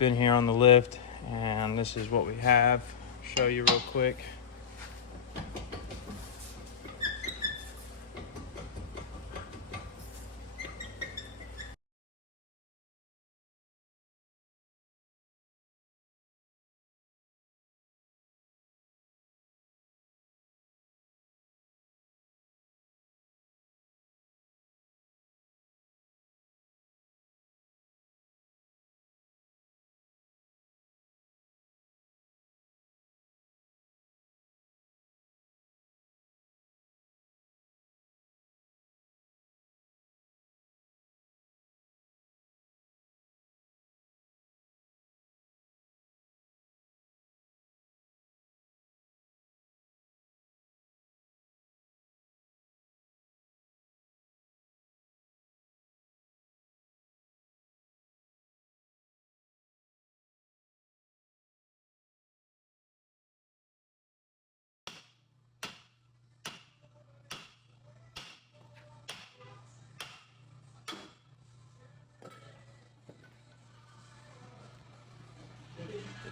In here on the lift, and this is what we have. Show you real quick.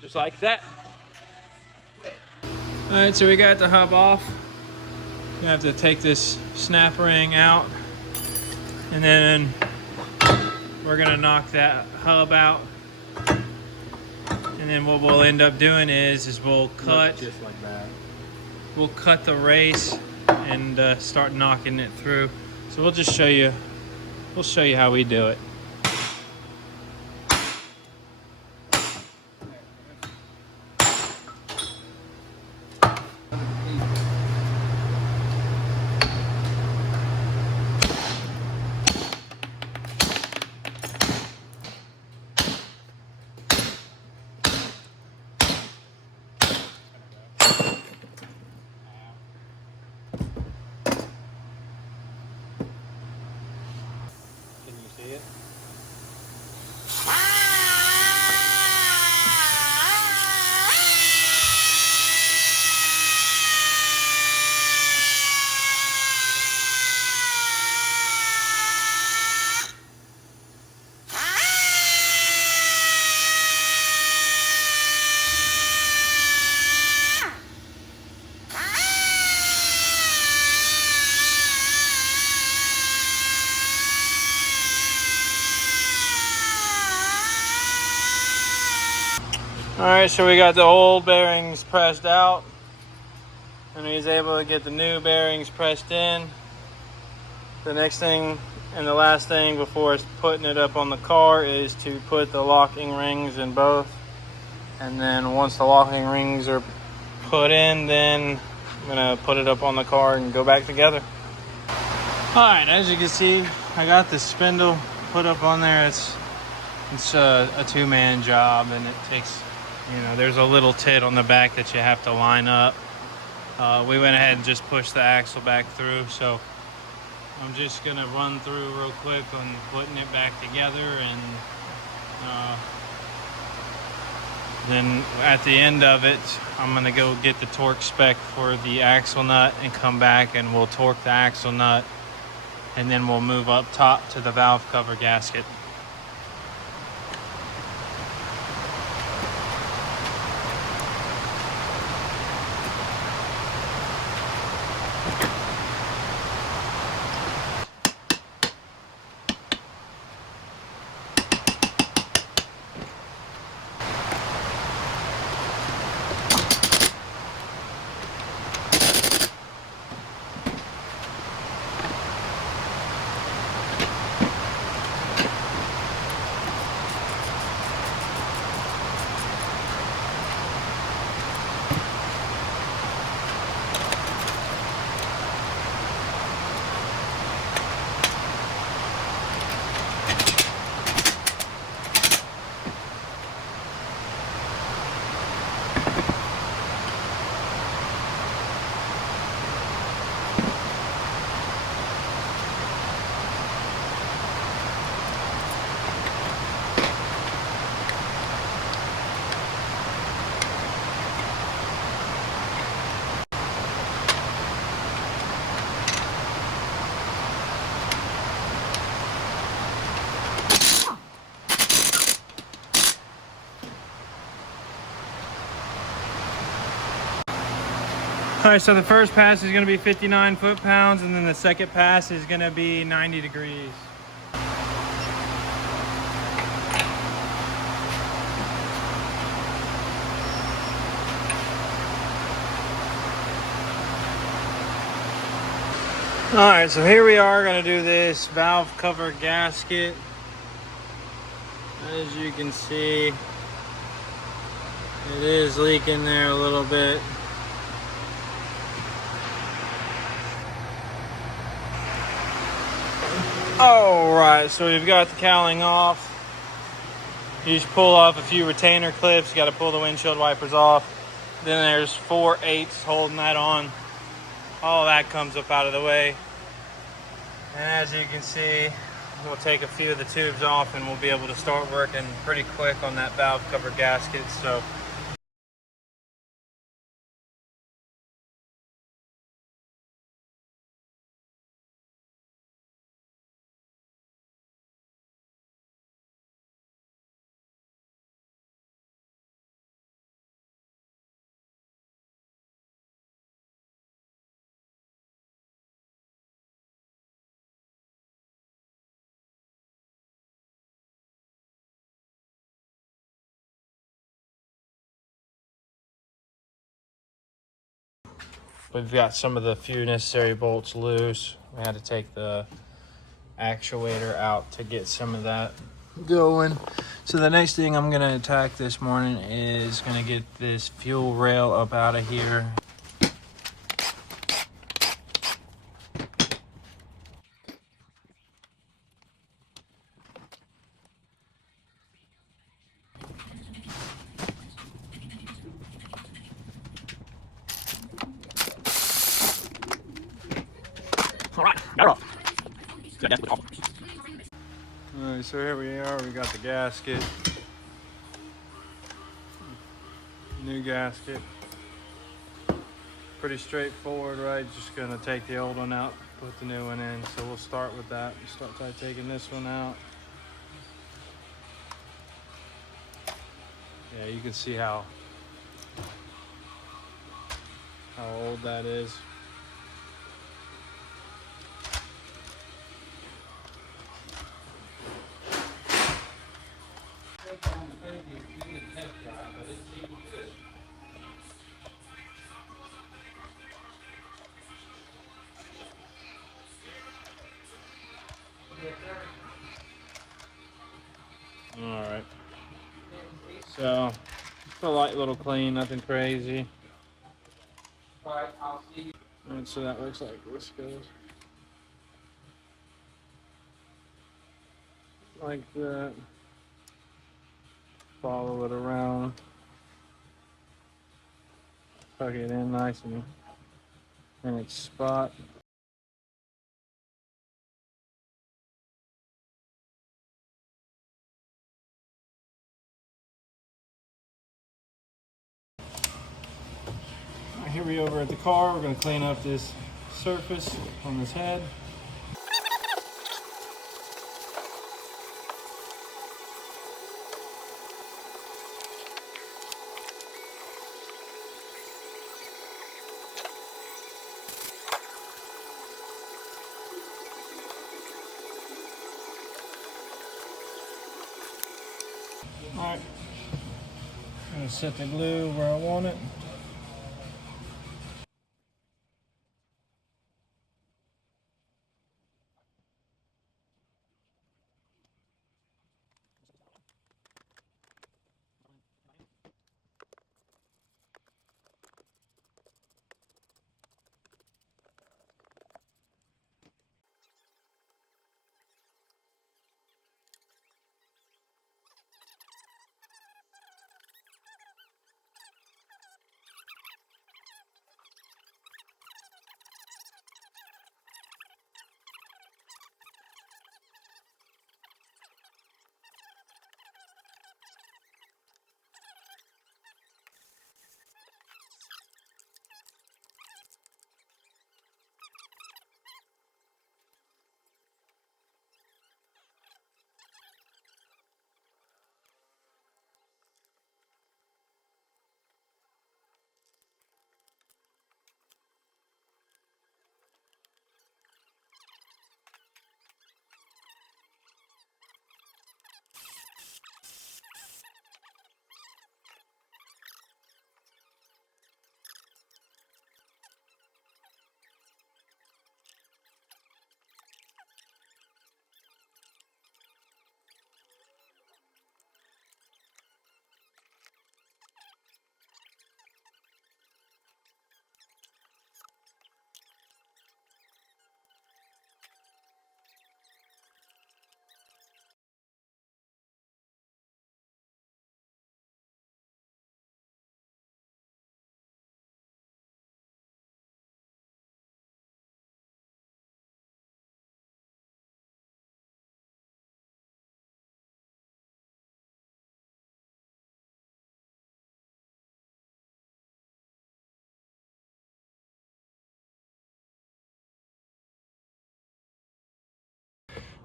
Just like that. All right, so we got the hub off. You have to take this snap ring out, and then we're gonna knock that hub out. And then what we'll end up doing is we'll cut just like that. We'll cut the race and start knocking it through. So we'll just show you. We'll show you how we do it. Can you see it? All right, so we got the old bearings pressed out, and he's able to get the new bearings pressed in. The next thing and the last thing before putting it up on the car is to put the locking rings in both. And then once the locking rings are put in, then I'm gonna put it up on the car and go back together. All right, as you can see, I got the spindle put up on there. It's a two-man job, and it takes, there's a little tit on the back that you have to line up. We went ahead and just pushed the axle back through, so I'm just gonna run through real quick on putting it back together, and then at the end of it, I'm gonna go get the torque spec for the axle nut and come back and we'll torque the axle nut, and then we'll move up top to the valve cover gasket. All right, so the first pass is gonna be 59 foot-pounds, and then the second pass is gonna be 90 degrees. All right, so here we are gonna do this valve cover gasket. As you can see, it is leaking there a little bit. All right, so we've got the cowling off. You just pull off a few retainer clips. You got to pull the windshield wipers off. Then there's 4/8 holding that on. All that comes up out of the way. And as you can see, we'll take a few of the tubes off and we'll be able to start working pretty quick on that valve cover gasket. So we've got some of the few necessary bolts loose. We had to take the actuator out to get some of that going. So the next thing I'm gonna attack this morning is gonna get this fuel rail up out of here. All right, got it off. All right, so here we are. We got the gasket, new gasket. Pretty straightforward, right? Just gonna take the old one out, put the new one in. So we'll start with that. Start by taking this one out. Yeah, you can see how old that is. All right. So it's a light little clean, nothing crazy. And so that looks like this goes. Like that. Follow it around. Tuck it in nice and in its spot. Here we over at the car. We're going to clean up this surface on this head. All right, I'm going to set the glue where I want it.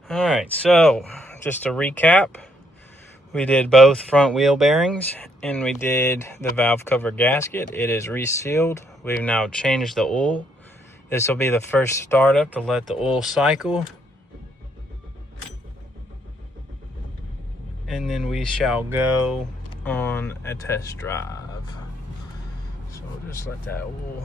All right, so just to recap, we did both front wheel bearings and we did the valve cover gasket. It is resealed. We've now changed the oil. This will be the first startup to let the oil cycle. And then we shall go on a test drive. So we'll just let that oil